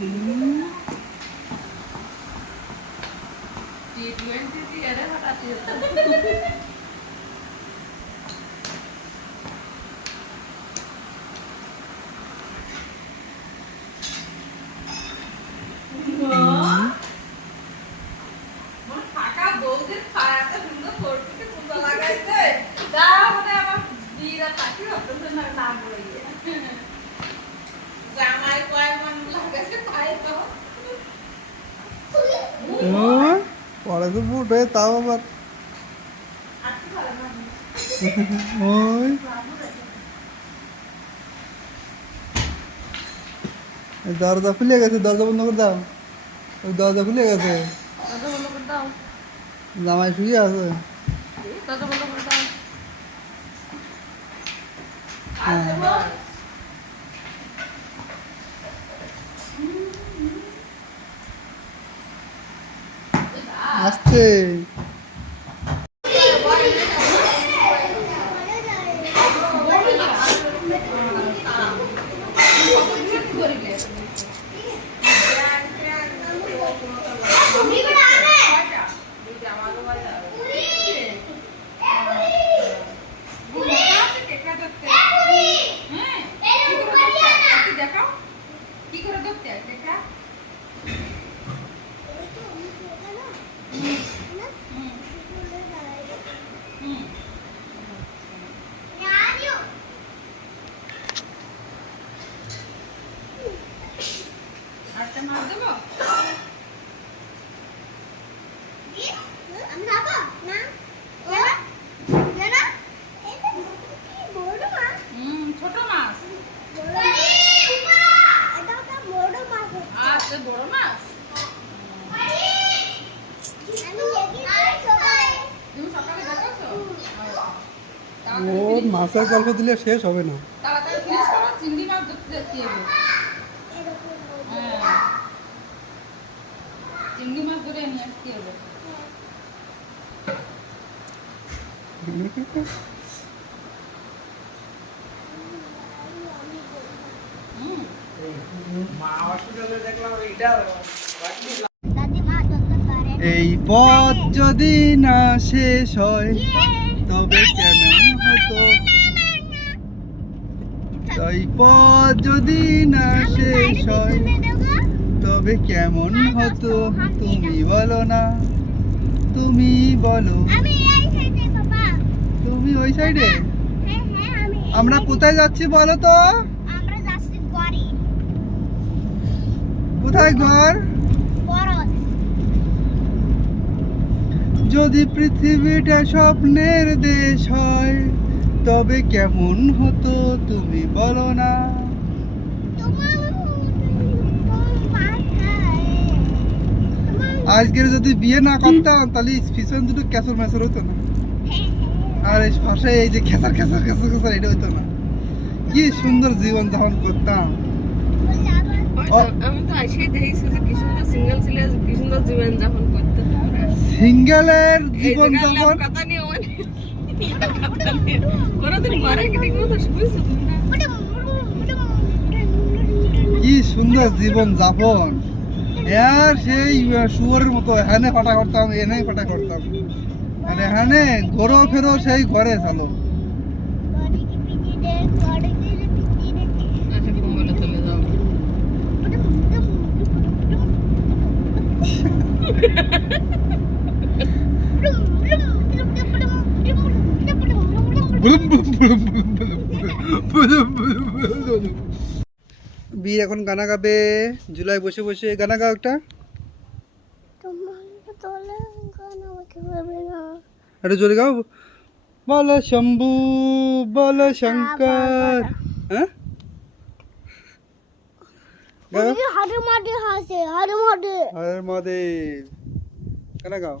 T20 দিয়ে রে হঠাৎ পরে তো ফুটে তাও আবার ওই দরজা খুলে গেছে, দরজা বন্ধ করে দাও। ওই দরজা খুলে গেছে, জামাই শুয়ে আছে। আসছে ও মাছের গল্প দিলে শেষ হবে না। চিংড়ি মাছ ধরতে যেতে হবে, চিংড়ি মাছ ধরে নিয়ে আসতে হবে। এই পথ যদি না শেষ হয় তবে কেমন হতো, এই পথ যদি না শেষ হয় তবে কেমন হতো, তুমি বলো না, তুমি বলো। তুমি ওই সাইডে, আমরা কোথায় যাচ্ছি বলো তো? কোথায় ঘর? যদি পৃথিবীটা স্বপ্নের দেশ হয় তবে কেমন হতো, তুমি বলো না। আজকের যদি বিয়ে না করতাম তাহলে পিছন দুটো ক্যাসর ম্যাসর হতো না, আর এই পাশে এই যে খেসার খেসার খেসার খেসার এটা হতো না। কি সুন্দর জীবন যাপন করতাম। আমি তো আইসে দেখেছি যে কি সুন্দর সিঙ্গেল ছিল, কি সুন্দর জীবন যাপন করতে। সিঙ্গেলের জীবন যাপন কথা নিয়ে কোনদিন মারা কেটে কথা শুনেছো না? কি সুন্দর জীবন যাপন। আর সেই শুয়োরের মতো এখানে পাটা করতাম, এনে পাটা করতাম, আর এখানে ঘোরো ফেরো সেই ঘরে চালো। বীর এখন গানা গাবে, জুলাই বসে বসে গানা গাও একটা। একটু জোরে গাও। বলো শম্ভু বলো শঙ্কর। হ্যাঁ হরে মহাদেব গানা গাও।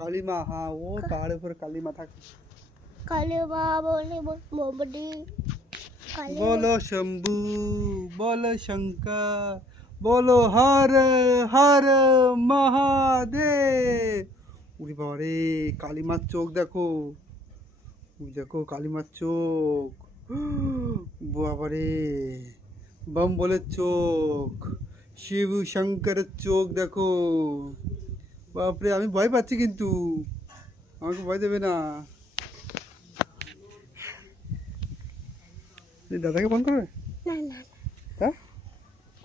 কালী মা, হ্যাঁ ও পাহাড়ের উপরে কালী মা থাকে। বলো শম্ভু বলো শঙ্কর বলো হর হর মহাদেব। উরি বাবা রে, কালীমার চোখ দেখো, দেখো কালীমার চোখ, বাবা রে बम बोले चोख शिव शंकर चोख देखो বাপরে আমি ভয় পাচ্ছি কিন্তু আমাকে ভয় দেবে না দাদাকে ফোন করবে না না হ্যাঁ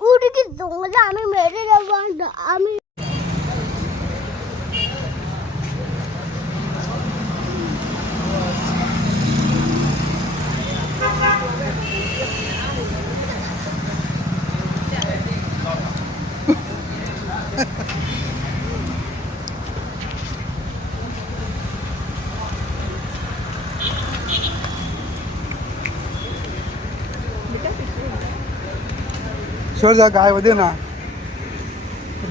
ওদিকে দোলা আমি মেরে যাব আমি সর যা গায়ে বাঁধে না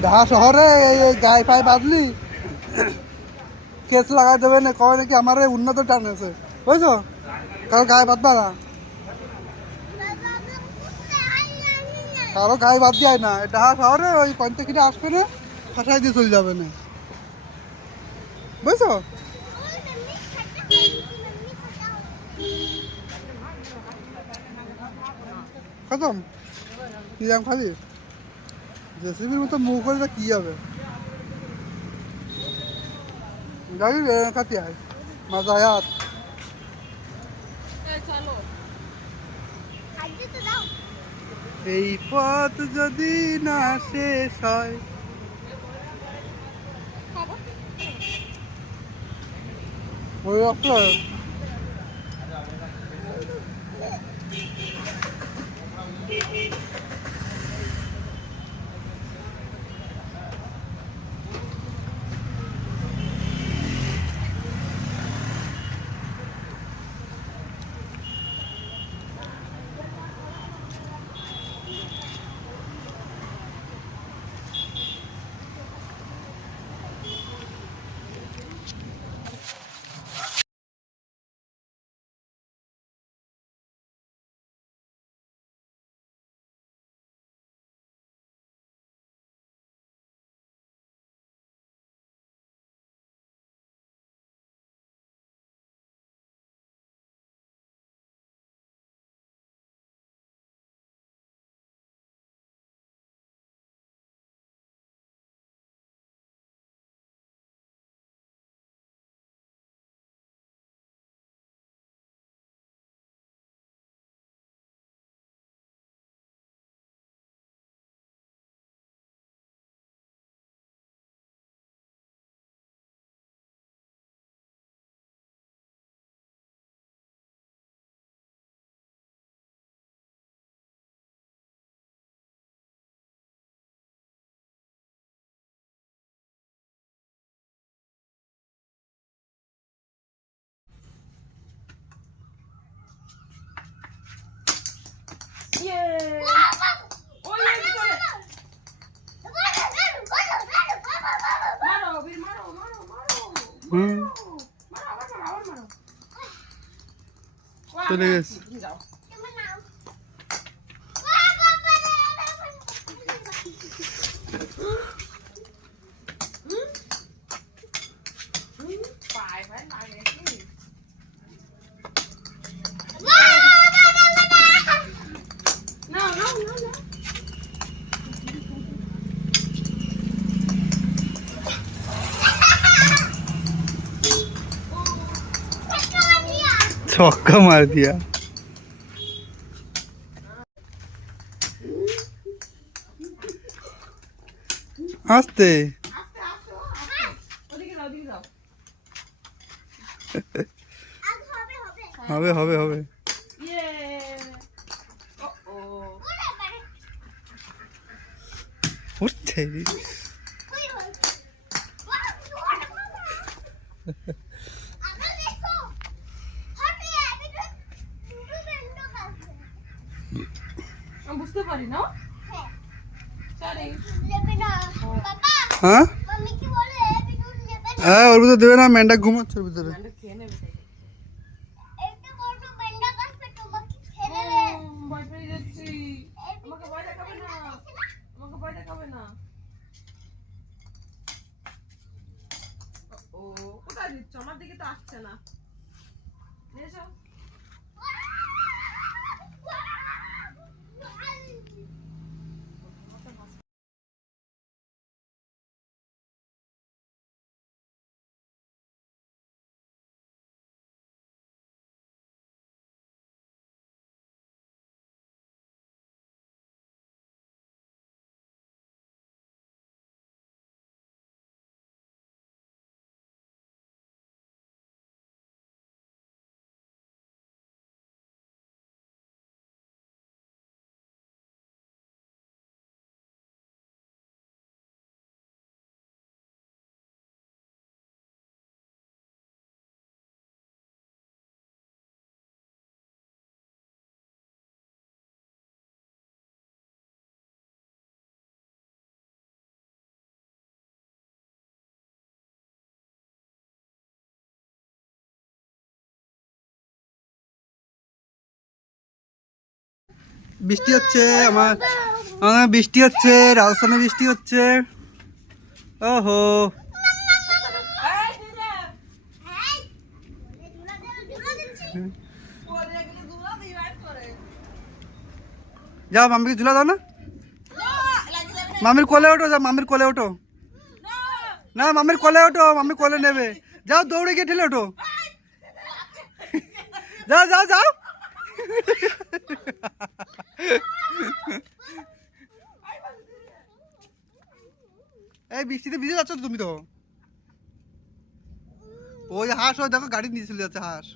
ঢাকা শহরে এই গায়ে পায়ে বাঁধলি কেস লাগাই দেবে না কয় নাকি আমার উন্নত টান আছে বুঝছো কারো গায়ে বাঁধবা না কারো গায়ে বাদ দেয় না ঢাকা শহরে ওই পঞ্চ কিনে আসবে না ফাঁসাই দিয়ে চলে যাবে না বুঝছো খতম কি দাম খাবি জেসিবির মতো মুখ করে কি হবে গাড়ি খাতি হয় মজা আয়াত চলো আজকে তো দাও এই পথ যদি না শেষ হয় ওই আপনার চলে গেছে छक्का मार दिया आस्ते হবে হবে হবে উঠছে বুঝতে পারি না হ্যাঁ হ্যাঁ ওর ভিতরে দেবে না মেন্ডা ঘুমাচ্ছে ওর ভিতরে আমার দিকে তো আসছে না বৃষ্টি হচ্ছে আমার বৃষ্টি হচ্ছে, রাজস্থানে বৃষ্টি হচ্ছে। ওহো যাও মামিকে ঝুলা দাও না, মামির কোলে ওঠো, যাও মামির কোলে ওঠো, না মামির কোলে ওঠো, মামি কোলে নেবে, যাও দৌড়ে গিয়ে ঠেলে ওঠো, যাও যাও যাও। এই বৃষ্টিতে ভিজে যাচ্ছ তো তুমি তো। ওই হাঁস, ওই দেখো গাড়ি নিয়ে চলে যাচ্ছে হাঁস।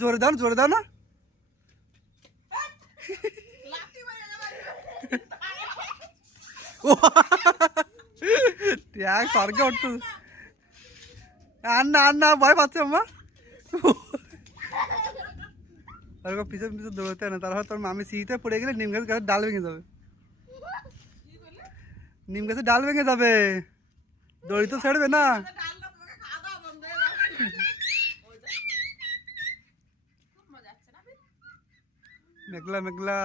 জোরে দাও, জোরে দাও না। স্বর্গে উঠতো। আর না আর না, ভয় পাচ্ছে আমার। ওরকম পিছন পিছন দৌড়তে না, তারপর তোর মামি সিঁড়িতে পড়ে গেলে নিম গাছের ডাল ভেঙে যাবে, নিম গাছের ডাল ভেঙে যাবে, দড়ি তো ছেড়বে না। মেঘলা মেঘলা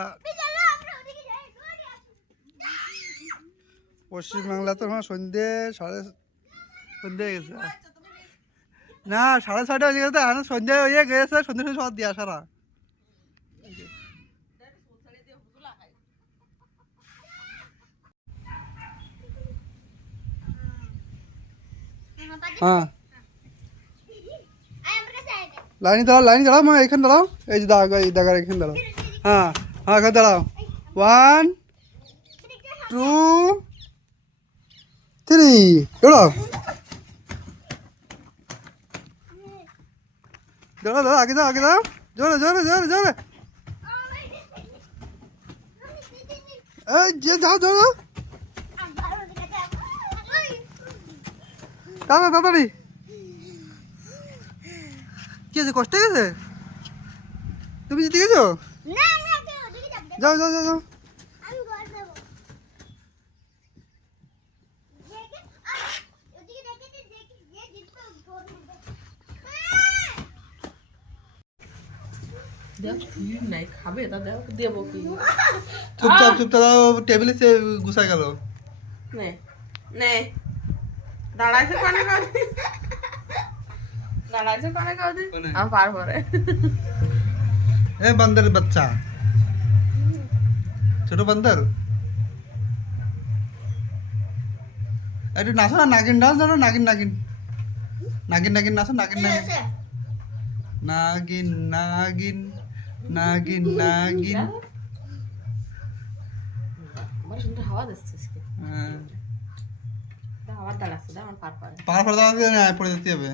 পশ্চিমবাংলা তো সন্ধ্যে সন্ধ্যে হয়ে গেছে না, 6:30 হয়ে গেছে, সন্ধ্যা হয়ে গেছে, সন্ধ্যে সব দিয়া সারা। হ্যাঁ লাইনে দাঁড়াও, লাইনে দাঁড়াও, মা এখানে দাঁড়াও, এই যে দাগার এখানে দাঁড়াও। হ্যাঁ হ্যাঁ এখানে দাঁড়াও, 1 2 3 দাঁড়াও, দাঁড়াও দাঁড়াও, আগে দাও, আগে দাও, জোরে জোরে জোরে জোরে, এই যে যাও যাও তাড়াতাড়ি তাড়াতাড়ি। কি আছে, কষ্ট হয়ে গেছে? তুমি জিতে গেছো? যাও যাও যাও যাও। চুপচাপ চুপচাপ, টেবিলে সে গুছাই গেল। দাঁড়াইছে কানে কানে, দাঁড়াইছে কানে কানে, আমি পার করে। এ বান্দরের বাচ্চা, ছোট বান্দর, একটু নাচো না, নাগিন ডান্স ধরো, নাগিন নাগিন নাগিন নাগিন নাচো, নাগিন নাগিন নাগিন নাগিন নাগিন নাগিন। আমার সুন্দর হাওয়া দিচ্ছে আজকে। হ্যাঁ হাওয়া দাঁড়াচ্ছে, আমার পার করে। পার পার দাঁড়াতে না, পড়ে যেতে হবে।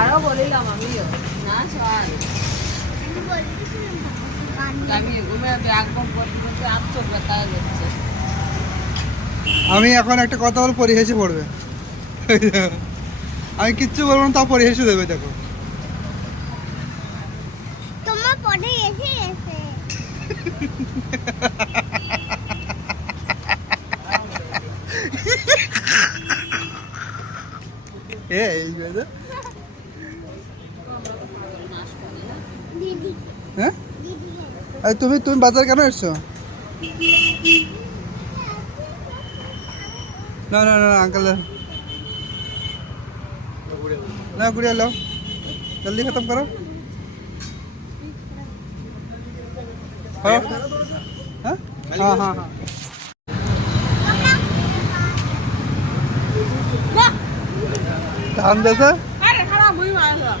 আরো বলিলাম আমিও না চল, আমি ঘুমে ব্যাগ বম করতে করতে আর চোখ ব্যথা হয়ে যাচ্ছে। আমি এখন একটা কথা বলে পরে হেসে পড়বে, আমি কিচ্ছু বলবো না, তাও পরে হেসে দেবে। দেখো তোমার পরে এসে এসে হ্যাঁ তুমি তুমি বাজার কেন এসছো? না না না अंकल ना गुड़िया लो, जल्दी खत्म करो। हाँ हाँ हाँ हाँ हाँ धान जैसा আরে খারাপ হই মারা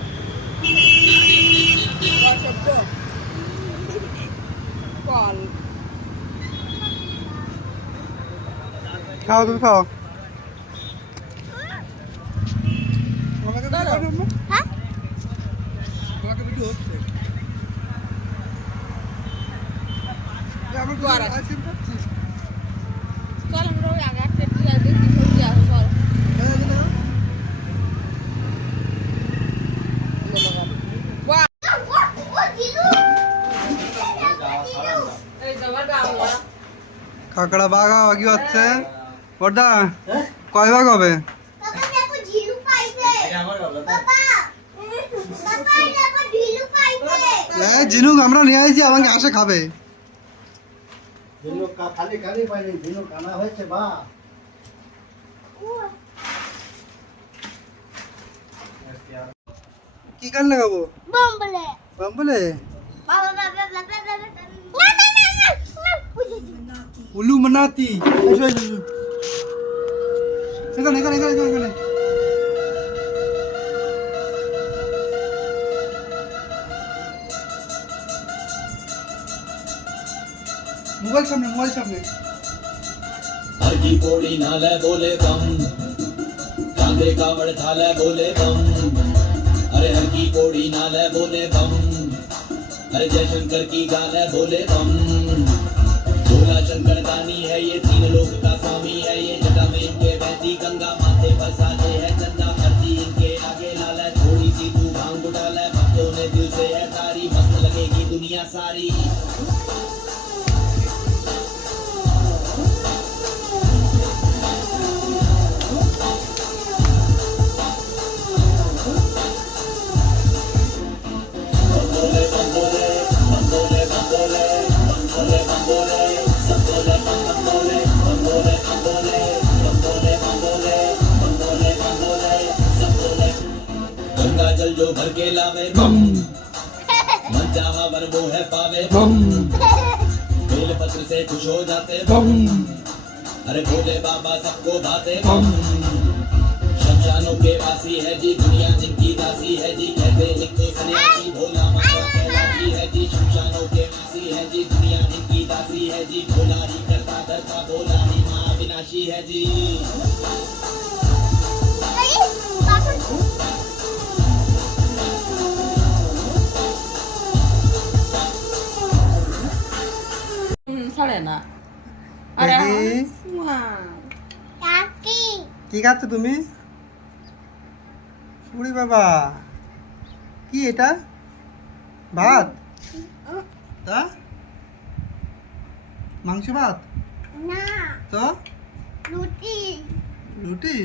কল खाओ, तुम खाओ। হ্যাঁ চল আমরা ওই আগে একটা দেখি সবজি আছে, চল কাঁকড়া বাঘি হচ্ছে। বড়দা কয় ভাগ হবে? বাবা দেখো ঝিলু পাইছে বাবা বাবা দেখো ঝিলু পাইছে ঝিনুক আমরা নিয়ে আসছি, আমাকে আসে খাবে। খালি খালি পাইনি ঝিনুক আনা হয়েছে বা কি গান লাগাবো? বম্বলে বাম্বলে বাবা বাবা বাবা না উলু মনাতি। এসো এসো এসো। এখানে এখানে এখানে এখানে। মোবাইল সামনে, মোবাইল সামনে। हर की पौड़ी नाले बोले बम, कांधे कावड़ थाले बोले बम। अरे हर की पौड़ी नाले बोले बम, अरे जयशंकर की गाले बोले बम। भोला शंकर दानी है ये, तीन लोक का स्वामी है ये। जटा में इनके बहती गंगा, माथे पर साजे है चंदा। मर्जी इनके आगे लाला, थोड़ी सी तू भांग डाला। भक्तों ने दिल से है तारी, मस्त लगेगी दुनिया सारी। गंगा जल जो भर के लावे बम, मन चाहा वर वो है पावे बम। बेल पत्र से खुश हो जाते बम, अरे भोले बाबा सबको भाते बम। शमशानों के वासी है जी, दुनिया जिनकी दासी है जी। कहते एक तो सन्यासी, भोला माता कैलाशी है जी। शमशानों के वासी है जी, दुनिया जिनकी दासी है जी। भोला ही करता धरता, भोला ही माँ विनाशी है जी। ছাড়ে না। আরে দেখি। কাকি কি খাচ্ছ তুমি? উড়ি বাবা, কি এটা? ভাত? তা মাংস ভাত না তো? রুটি রুটি?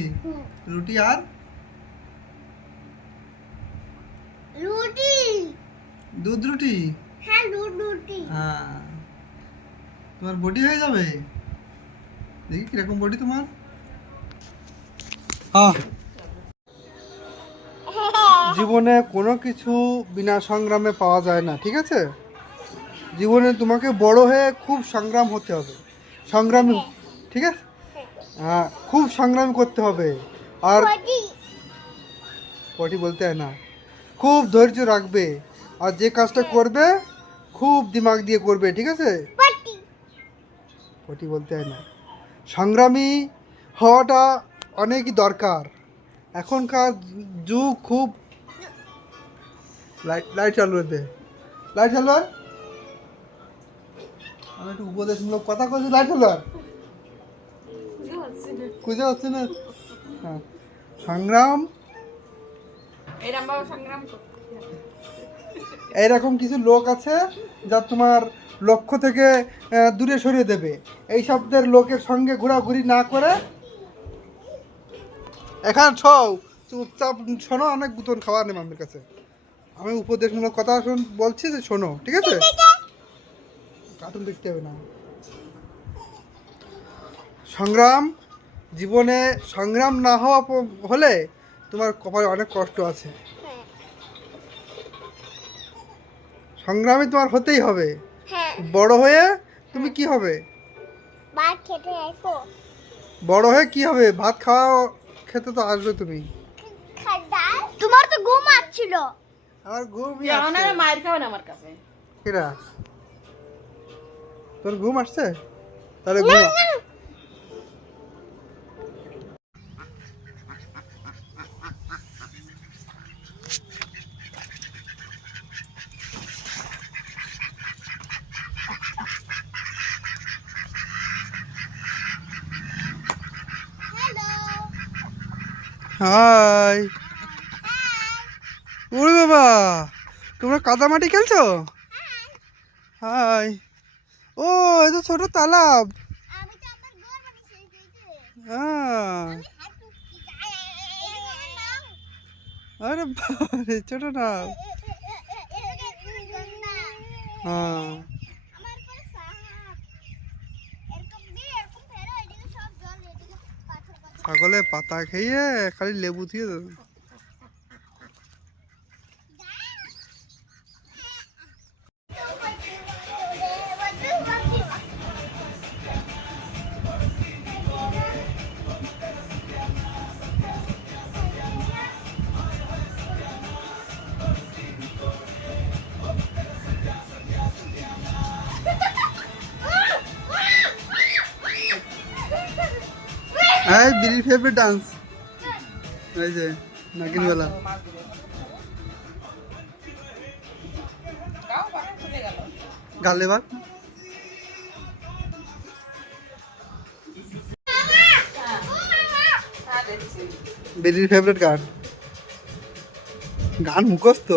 রুটি আর রুটি দুধ রুটি? হ্যাঁ রুটি হ্যাঁ, তোমার বডি হয়ে যাবে। দেখি কিরকম বডি তোমার। হ্যাঁ, জীবনে কোনো কিছু বিনা সংগ্রামে পাওয়া যায় না, ঠিক আছে? জীবনে তোমাকে বড় হয়ে খুব সংগ্রাম হতে হবে, সংগ্রামী, ঠিক আছে? হ্যাঁ, খুব সংগ্রাম করতে হবে। আর পটি বলতে হয় না, খুব ধৈর্য রাখবে। আর যে কাজটা করবে খুব দিমাগ দিয়ে করবে, ঠিক আছে? পটি বলতে হয় না। সংগ্রামী হওয়াটা অনেকই দরকার। এখনকার যুগ খুব। লাইট চালু দে, লাইট চালু। আমি একটু উপদেশমূলক কথা বলছি, লাইট চালু। খুঁজে হচ্ছে না। হ্যাঁ, সংগ্রাম, এইরকম কিছু লোক আছে যা তোমার লক্ষ্য থেকে দূরে সরিয়ে দেবে। এই শব্দের লোকের সঙ্গে ঘোরাঘুরি না করে এখানে চুপচাপ শোনো। অনেক বুতন খাওয়ার নেই মামির কাছে। আমি উপদেশমূলক কথা বলছি, যে শোনো, ঠিক আছে? কার্টুন দেখতে হবে না। সংগ্রাম, জীবনে সংগ্রাম না হওয়া হলে তোমার কপালে অনেক কষ্ট আছে। সংগ্রামী তোমার হতেই হবে। বড় হয়ে তুমি কি হবে? ভাত খেতে আসো। বড় হয়ে কি হবে? ভাত খাওয়া খেতে তো আসবে তুমি। তোমার তো ঘুম আসছিল। আমার ঘুম মায়ের খাবে না আমার কাছে। কিরা, তোর ঘুম আসছে? তাহলে ঘুম। হাই, ওরে বাবা, তোমরা কাদামাটি খেলছো? হাই, ও এই তো ছোট তালাব। আমি আরে বাবারে ছোট না হ্যাঁ ছাগলে পাতা খেয়ে খালি লেবু দিয়ে দেবে এই বিড়ির ফেভারিট ডান্স এই যে নাগিনওয়ালা গালে বাদ বিড়ির ফেভারিট গান গান মুখস্থ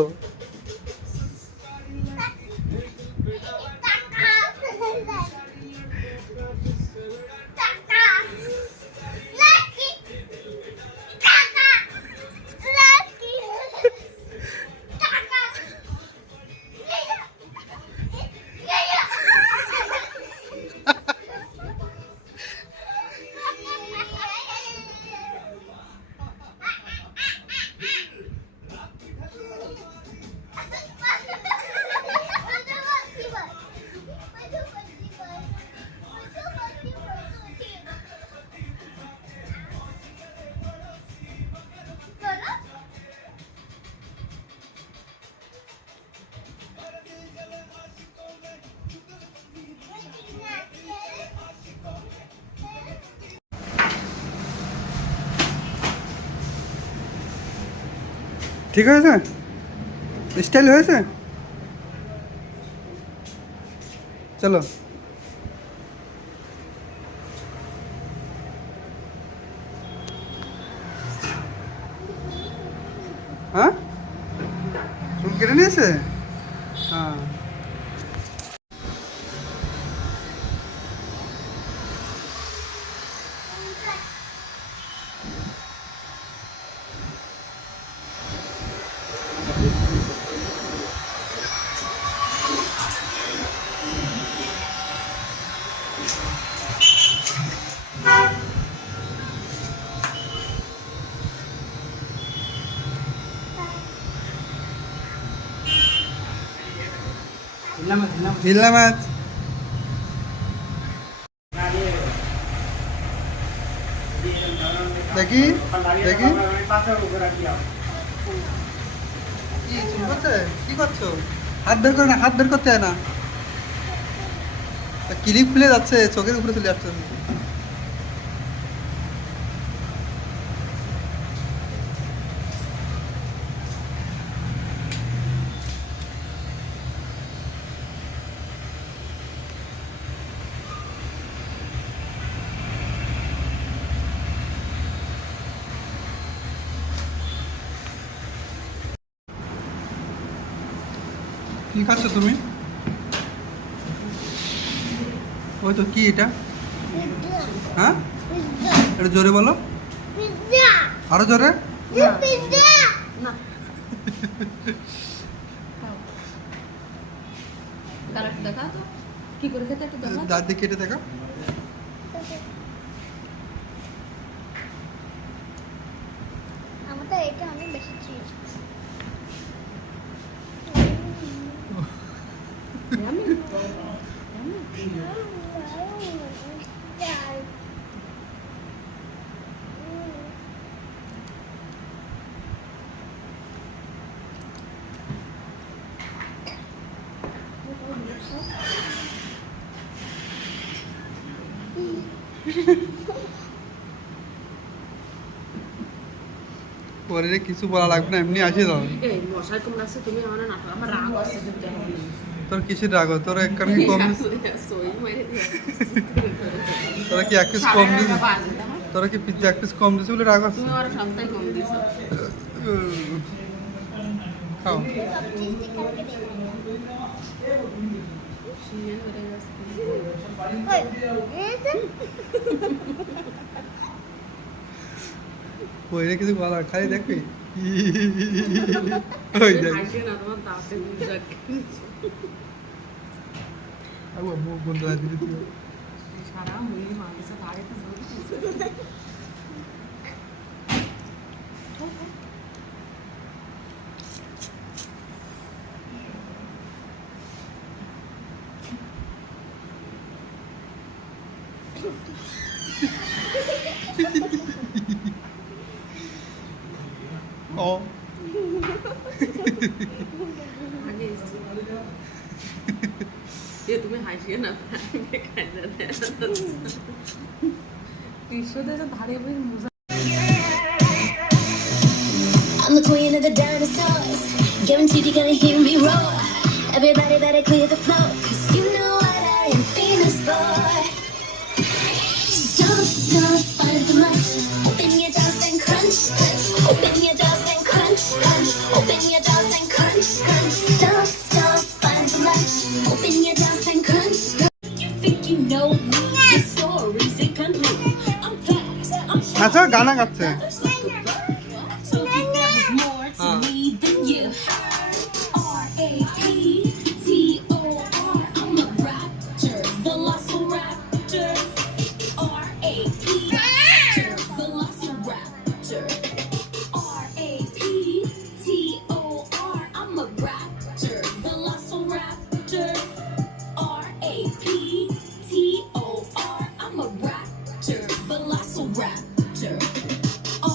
ঠিক হয়েছে স্টাইল হয়েছে চলো হ্যাঁ চুল কেটে নিয়েছে হ্যাঁ ঝিল্লা মাছ দেখি দেখি কি চুল করছে কি করছো হাত বের করে না হাত বের করতে হয় না ক্লিপ খুলে যাচ্ছে চোখের উপরে চলে যাচ্ছে কি খাচ্ছ তুমি ওই তো কি এটা হ্যাঁ এটা জোরে বলো আরো জোরে দেখা তো কি করে খেতে একটু দেখা দাঁত দিয়ে কেটে দেখা আমার তো এটা অনেক বেশি চিজ পরে কিছু বলা লাগবে না এমনি আসে যাও এই মশাই তোমরা আছে তুমি আমার না আমার রাগ আছে দিতে হবে তোর কিসের রাগ তোর একখানে কম সই মেরে দিয়ে তোরা কি এক পিস কম দিস তোরা কি পিজ্জা এক পিস কম দিস বলে রাগ আছে তুমি আর সন্তাই কম দিছো খাও ওই ওইটা কিছু বলা খালি দেখবি ওই দেখ হাসিয়ে না তোমার দাঁতে বুঝাক আবু মুখ বন্ধ করে দিলি তুই সারা মুই মানুষের বাড়িতে বলছি ও আগে এসছি এ তুমি হাসিয়ে না খাই না কৃষ্ণদের ধারে বই মুজা I'm the queen of the dinosaurs. Guaranteed you're gonna hear me roar. Everybody better clear the floor, 'cause you know what I am famous for. Stop fighting too much. Open your jaws and crunch, crunch. Open your jaws and crunch, crunch. Open your jaws and crunch, crunch. Stop fighting too much. Open your jaws and crunch, crunch. You think you know me? Your story's incomplete. I'm fast, I'm strong. আচ্ছা গানা গাচ্ছে So you there was more to me than you. R-A-P-T-O-R. I'm a raptor, velociraptor. R-A-P-Raptor, velociraptor. R-A-P-T-O-R. I'm a raptor, velociraptor. R-A-P-T-O-R. I'm a raptor, velociraptor.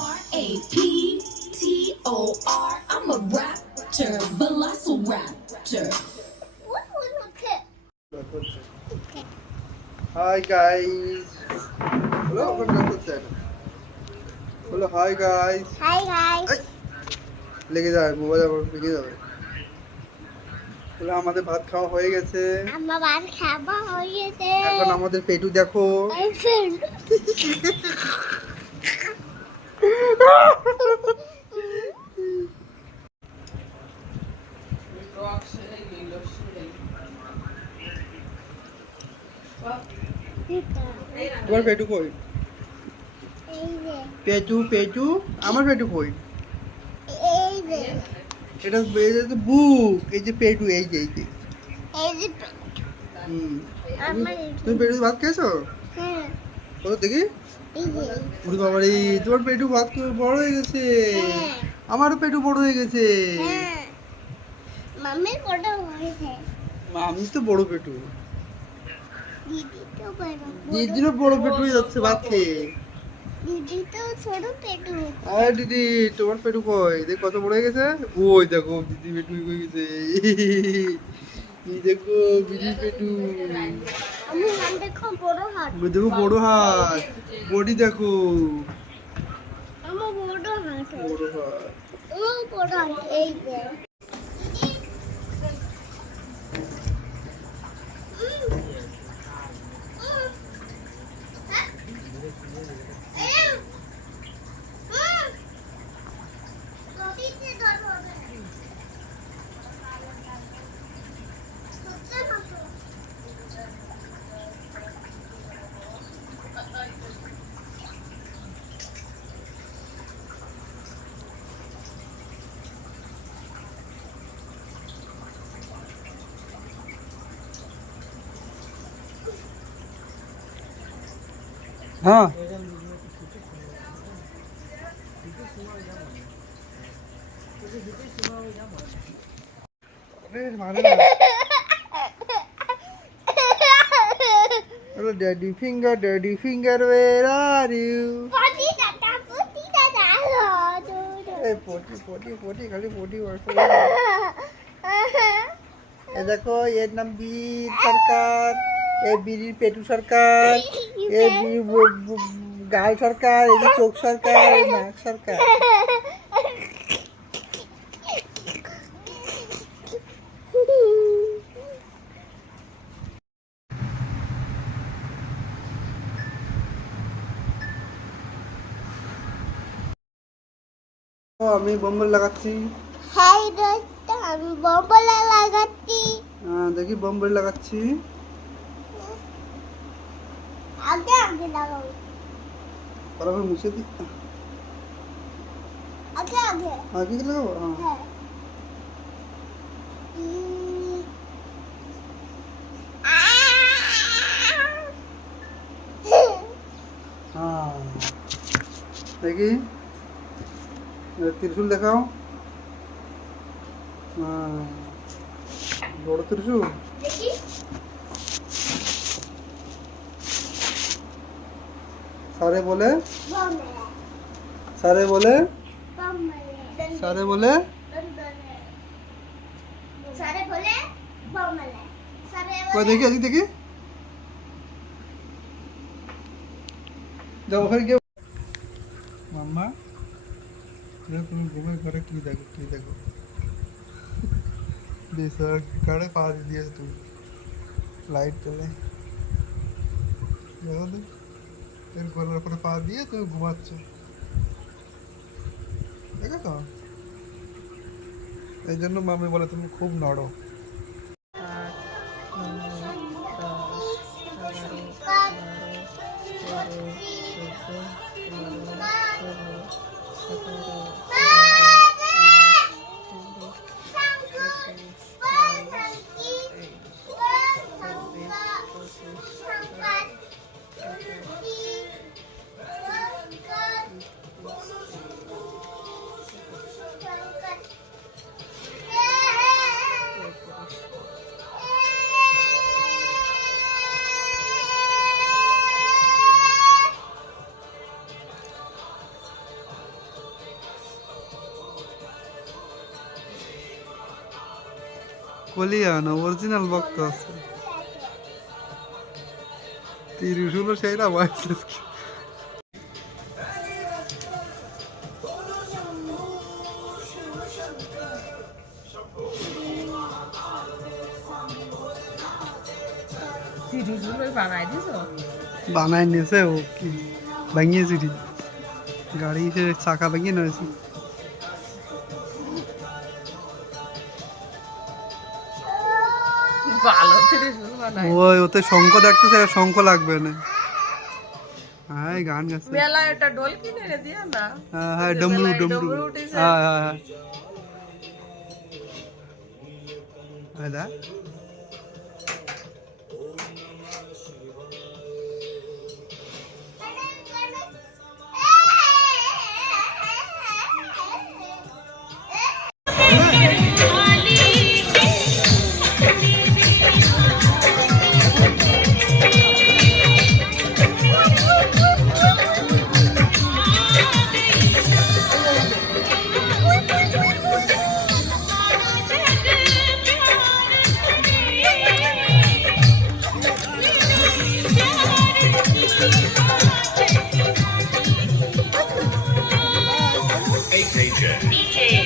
R-A-P-T-O-R. I'm a raptor, velociraptor. What was okay? Hi guys hello open করতে hello hi guys Hi guys. লেগে যায় mobile আবার লেগে যাবে হলো আমাদের ভাত খাওয়া হয়ে গেছে আমার বাদ খাওয়া হয়ে গেছে। এখন আমাদের পেটু দেখো এই ফ্রেন্ড। তোমার পেটু কই এই যে পেটু পেটু আমার পেটু কই এই যে এটা তো বুক এই যে পেটু এই যে এই যে আমার তুমি পেটু ভাত খেয়েছো হ্যাঁ বলো দেখি এই যে উড়ি বাবারে তোমার পেটু ভাত বড় হয়ে গেছে হ্যাঁ। আমারও পেটু বড় হয়ে গেছে হ্যাঁ মাম্মির কটা হয়েছে আমি তো বড় পেটু দিদি তো বড় দিদিরও বড় পেটু হয়ে যাচ্ছে ভাত খেয়ে দিদি তো ছোট পেটু আরে দিদি তোমার পেটু কই দেখ কত বড় হয়ে গেছে ওই দেখো দিদি পেটু হয়ে গেছে এই দেখো দিদি পেটু আমি নাম দেখো বড় হাত ওই দেখো বড় হাত বডি দেখো আমার বড় হাত বড় হাত ও বড় হাত এই যে হ্যাঁ Hello, daddy finger, where are you? Poti tata, Hey, poti, খালি poti বলছে। এ দেখো এর নাম বীর সরকার, এ বীর পেটু সরকার, এ বীর গাল সরকার, এই যে চোখ সরকার, এই নাক সরকার। আমি বোম্বল লাগাচ্ছি। হাই দোস্ত, আমি বোম্বল লাগাচ্ছি। দেখি বোম্বল লাগাচ্ছি। আগে লাগাবো। বরাবর মুছে দি। আগে আগে আগে কি লাগাবো? হ্যাঁ হ্যাঁ দেখি ত্রিশূল দেখাও। হ্যাঁ বড় ত্রিশূল। দেখি সারে বলে বমলে সারে বলে বমলে সারে বলে সারে বলে বমলে সারে কই দেখি এদিক দেখি যাও ওখানে গিয়ে মাম্মা তুমি ঘুমের ঘরে কি দেখো বেসার কাড়ে পা দিয়ে তুই লাইট জ্বলে দেখো তো এর গলার উপরে পা দিয়ে তুমি ঘুমাচ্ছ দেখো তো এই জন্য মামি বলে তুমি খুব নড়ো। কলিয়ান অরিজিনাল ভক্ত আছে ত্রিশূল সেইটা বয়স সিরিজগুলো বানাই দিছো? বানাই নিয়েছে ও কি ভাঙিয়েছি গাড়ি সে চাকা ভেঙে নিয়েছে। ভালো সিরিজগুলো বানাই। ওই ওতে শঙ্খ দেখতেছে শঙ্খ লাগবে না। হ্যাঁ গান গাচ্ছে। মেলা একটা ডোল কিনে এনে দিয়া না। হ্যাঁ হ্যাঁ ডমরু ডমরু উঠেছে। হ্যাঁ হ্যাঁ হ্যাঁ আদা DJ